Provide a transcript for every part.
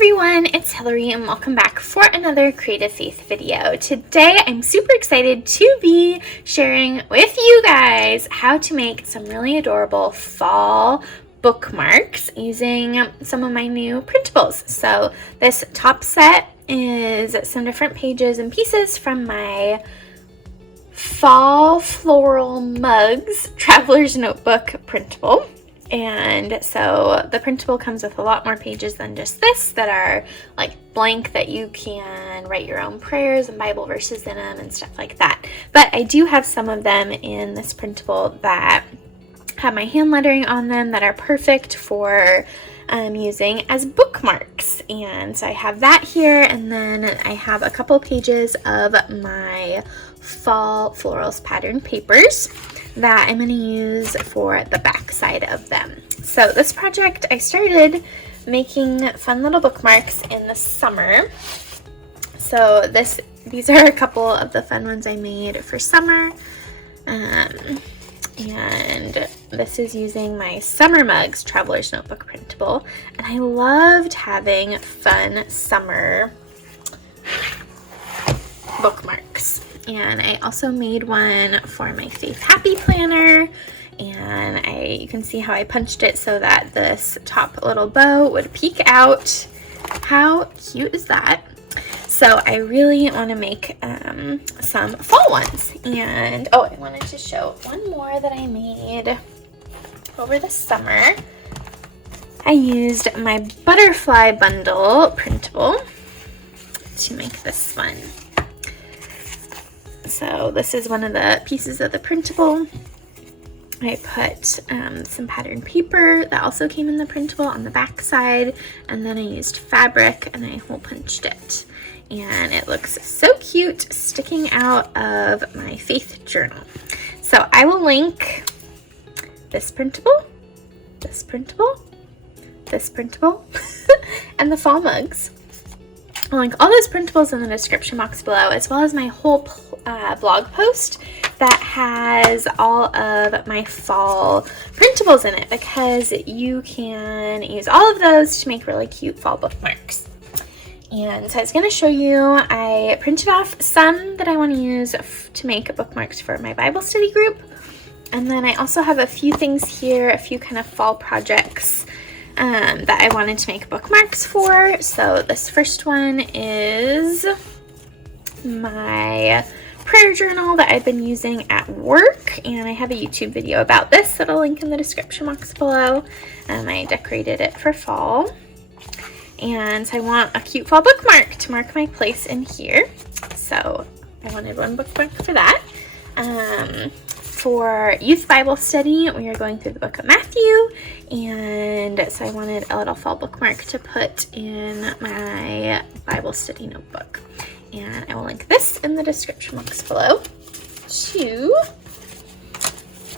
everyone, it's Hillary and welcome back for another Creative Faith video. Today I'm super excited to be sharing with you guys how to make some really adorable fall bookmarks using some of my new printables. So this top set is some different pages and pieces from my Fall Floral Mugs Traveler's Notebook printable. And so the printable comes with a lot more pages than just this that are like blank that you can write your own prayers and Bible verses in them and stuff like that. But I do have some of them in this printable that have my hand lettering on them that are perfect for using as bookmarks. And so I have that here, and then I have a couple pages of my Fall Florals pattern papers that I'm going to use for the back side of them. So this project, I started making fun little bookmarks in the summer. So these are a couple of the fun ones I made for summer. And this is using my Summer Mugs Traveler's Notebook printable. And I loved having fun summer bookmarks. And I also made one for my Faith Happy Planner, and you can see how I punched it so that this top little bow would peek out. How cute is that? So I really want to make some fall ones. And I wanted to show one more that I made over the summer. I used my Butterfly Bundle printable to make this one. So this is one of the pieces of the printable. I put some pattern paper that also came in the printable on the back side, and then I used fabric and I hole punched it. And it looks so cute sticking out of my faith journal. So I will link this printable, this printable, this printable, and the fall mugs. I'll link all those printables in the description box below, as well as my whole blog post that has all of my fall printables in it, because you can use all of those to make really cute fall bookmarks. And so I was going to show you, I printed off some that I want to use to make bookmarks for my Bible study group. And then I also have a few things here, a few kind of fall projects that I wanted to make bookmarks for. So this first one is my prayer journal that I've been using at work, and I have a YouTube video about this that I'll link in the description box below. I decorated it for fall, and so I want a cute fall bookmark to mark my place in here. So I wanted one bookmark for that. For youth Bible study, we are going through the book of Matthew, and so I wanted a little fall bookmark to put in my Bible study notebook. And I will link this in the description box below too.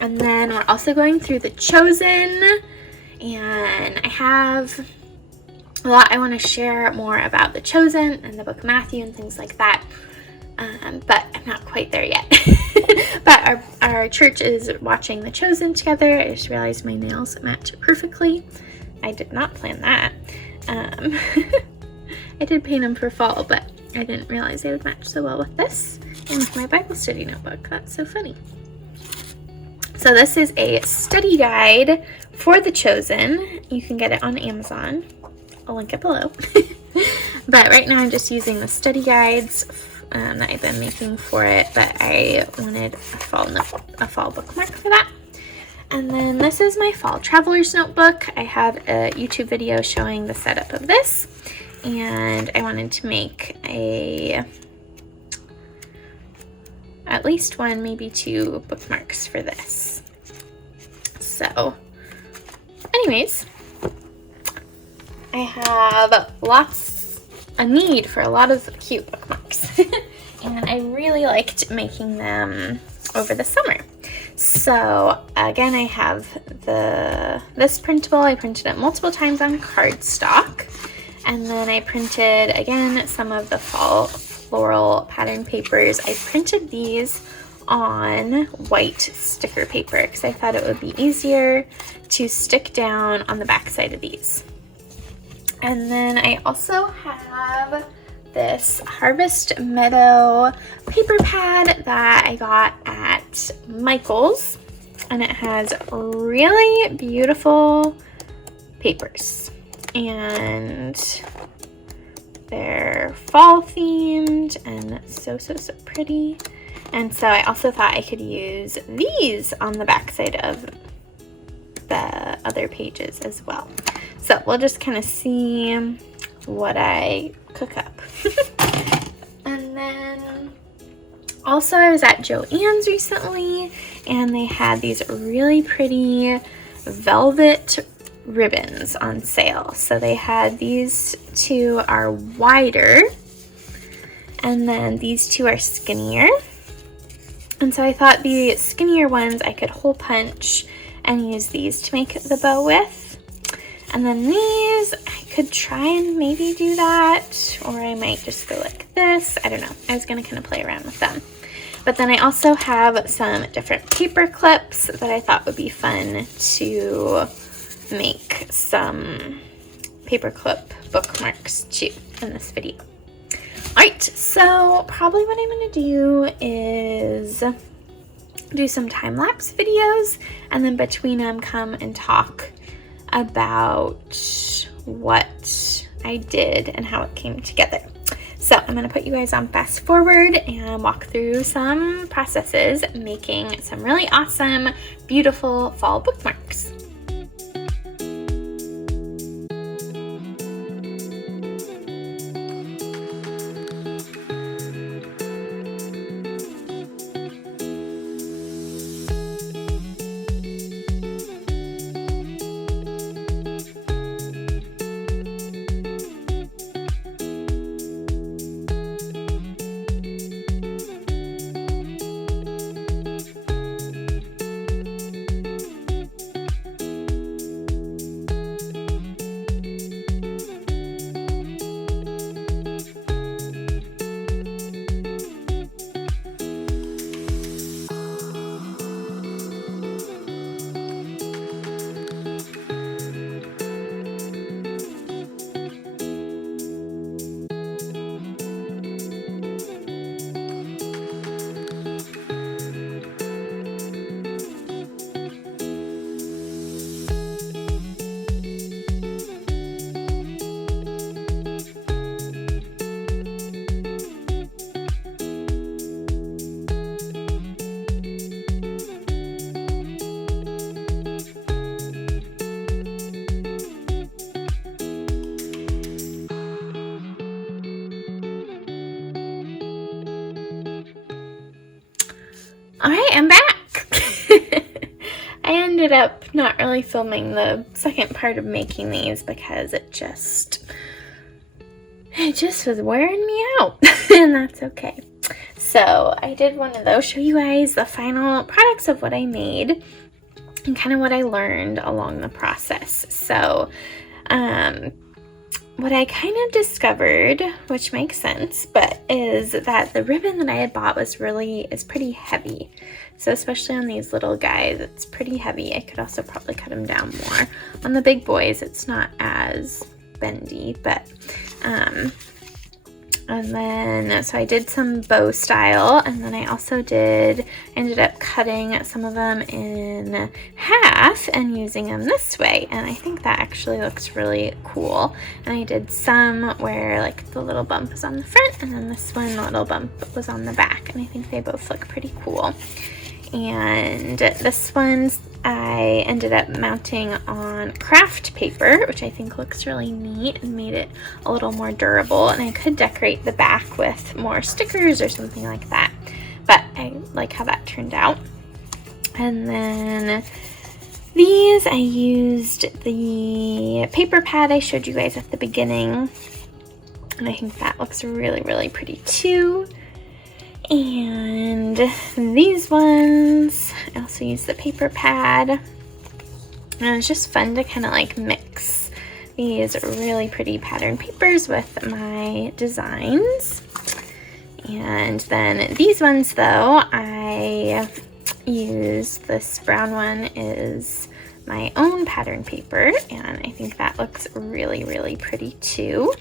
And then we're also going through the Chosen, and I have a lot I want to share more about the Chosen and the book of Matthew and things like that. But I'm not quite there yet. But our church is watching The Chosen together. I just realized my nails match perfectly. I did not plan that. I did paint them for fall, but I didn't realize they would match so well with this and with my Bible study notebook. That's so funny. So this is a study guide for The Chosen. You can get it on Amazon. I'll link it below. But right now I'm just using the study guides that I've been making for it, but I wanted a fall bookmark for that. And then this is my fall traveler's notebook. I have a YouTube video showing the setup of this, and I wanted to make at least one, maybe two bookmarks for this. So anyways, I have a need for a lot of cute bookmarks. And I really liked making them over the summer. So again, I have this printable. I printed it multiple times on cardstock. And then I printed, again, some of the fall floral pattern papers. I printed these on white sticker paper because I thought it would be easier to stick down on the back side of these. And then I also have this Harvest Meadow paper pad that I got at Michael's, and it has really beautiful papers, and they're fall themed and so pretty. And so I also thought I could use these on the back side of the other pages as well. So we'll just kind of see what I cook up. And then also I was at Joann's recently, and they had these really pretty velvet ribbons on sale. So they had these two are wider, and then these two are skinnier. And so I thought the skinnier ones I could hole punch and use these to make the bow with. And then these, I could try and maybe do that, or I might just go like this. I don't know. I was going to kind of play around with them. But then I also have some different paper clips that I thought would be fun to make some paperclip bookmarks too in this video. Alright, so probably what I'm going to do is do some time-lapse videos, and then between them come and talk about what I did and how it came together. So I'm going to put you guys on fast forward and walk through some processes making some really awesome, beautiful fall bookmarks. Alright, I'm back! I ended up not really filming the second part of making these because it just was wearing me out, and that's okay. So I did one of those, show you guys the final products of what I made and kind of what I learned along the process. So what I kind of discovered, which makes sense, but is that the ribbon that I had bought is pretty heavy. So especially on these little guys, it's pretty heavy. I could also probably cut them down more. On the big boys, it's not as bendy, but and then so I did some bow style, and then I also ended up cutting some of them in half and using them this way, and I think that actually looks really cool. And I did some where like the little bump was on the front, and then this one, the little bump was on the back, and I think they both look pretty cool. And this one's I ended up mounting on craft paper, which I think looks really neat and made it a little more durable. And I could decorate the back with more stickers or something like that, but I like how that turned out. And then these, I used the paper pad I showed you guys at the beginning, and I think that looks really, really pretty too. And these ones, I also use the paper pad, and it's just fun to kind of like mix these really pretty pattern papers with my designs. And then these ones though, I use this brown one is my own pattern paper, and I think that looks really, really pretty too.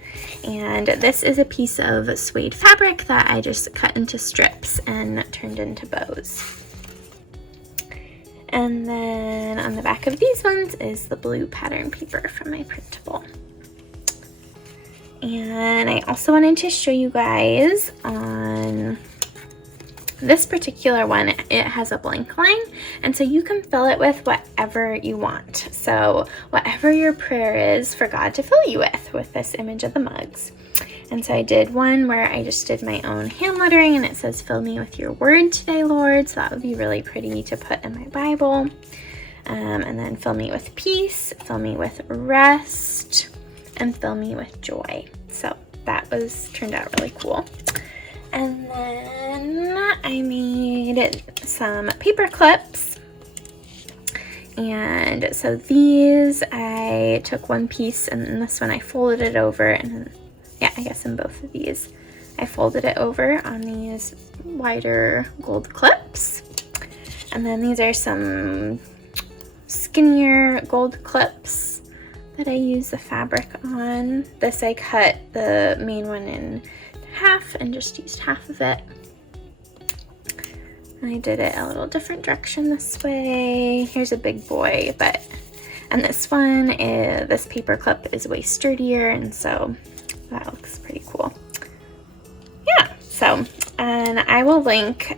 And this is a piece of suede fabric that I just cut into strips and turned into bows. And then on the back of these ones is the blue pattern paper from my printable. And I also wanted to show you guys on this particular one, it has a blank line, and so you can fill it with whatever you want. So whatever your prayer is for God to fill you with this image of the mugs. And so I did one where I just did my own hand lettering, and it says, "Fill me with your word today, Lord." So that would be really pretty to put in my Bible. And then fill me with peace, fill me with rest, and fill me with joy. So that turned out really cool. And then I made some paper clips. And so these, I took one piece, and in this one I folded it over, and then, yeah, I guess in both of these I folded it over on these wider gold clips. And then these are some skinnier gold clips that I use the fabric on. This I cut the main one in half and just used half of it. I did it a little different direction this way. Here's a big boy, and this one is, this paper clip is way sturdier, and so that looks pretty cool. Yeah, so, and I will link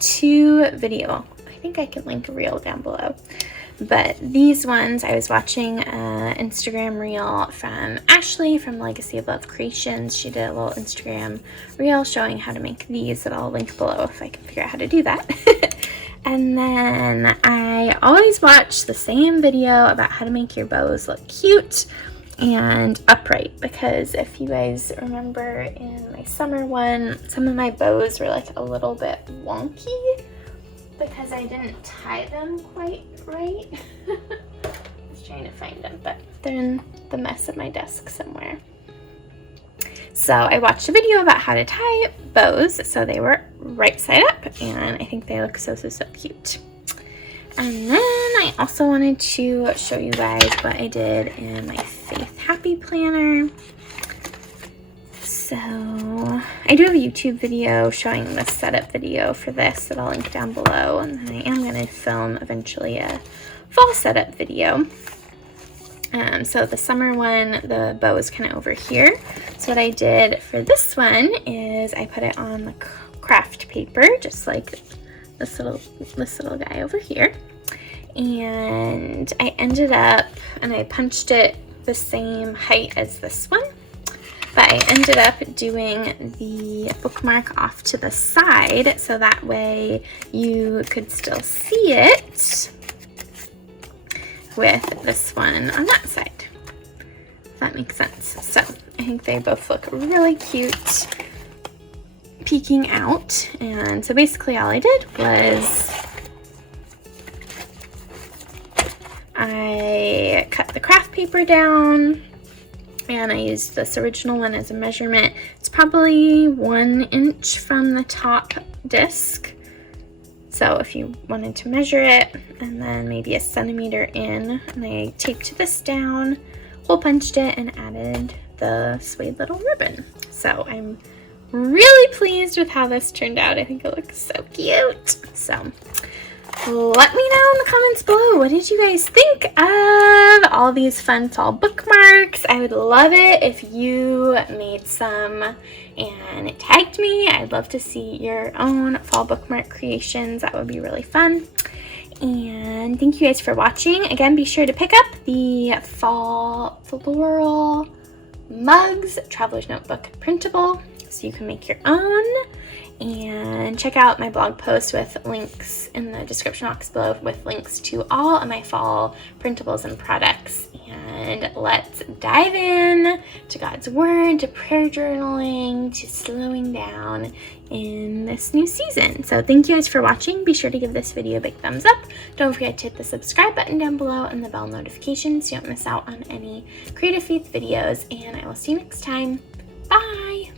two video. I think I can link a reel down below. But these ones, I was watching an Instagram reel from Ashley from Legacy of Love Creations. She did a little Instagram reel showing how to make these that I'll link below if I can figure out how to do that. And then I always watch the same video about how to make your bows look cute and upright, because if you guys remember in my summer one, some of my bows were like a little bit wonky because I didn't tie them quite right. I was trying to find them, but they're in the mess of my desk somewhere. So I watched a video about how to tie bows so they were right side up, and I think they look so cute. And then I also wanted to show you guys what I did in my Faith Happy Planner. So I do have a YouTube video showing the setup video for this that I'll link down below, and then I am going to film eventually a fall setup video. So the summer one, the bow is kind of over here. So what I did for this one is I put it on the craft paper, just like this little guy over here. And I ended up, and I punched it the same height as this one, but I ended up doing the bookmark off to the side so that way you could still see it with this one on that side, if that makes sense. So I think they both look really cute peeking out. And so basically all I did was I cut the craft paper down, and I used this original one as a measurement. It's probably 1 inch from the top disc. So if you wanted to measure it, and then maybe 1 centimeter in, and I taped this down, hole punched it, and added the suede little ribbon. So I'm really pleased with how this turned out. I think it looks so cute. So let me know in the comments below, what did you guys think of all these fun fall bookmarks? I would love it if you made some and tagged me. I'd love to see your own fall bookmark creations. That would be really fun. And thank you guys for watching. Again, be sure to pick up the fall floral mugs traveler's notebook printable so you can make your own. And check out my blog post with links in the description box below with links to all of my fall printables and products. And let's dive in to God's Word, to prayer journaling, to slowing down in this new season. So thank you guys for watching. Be sure to give this video a big thumbs up. Don't forget to hit the subscribe button down below and the bell notification so you don't miss out on any Creative Faith videos. And I will see you next time. Bye!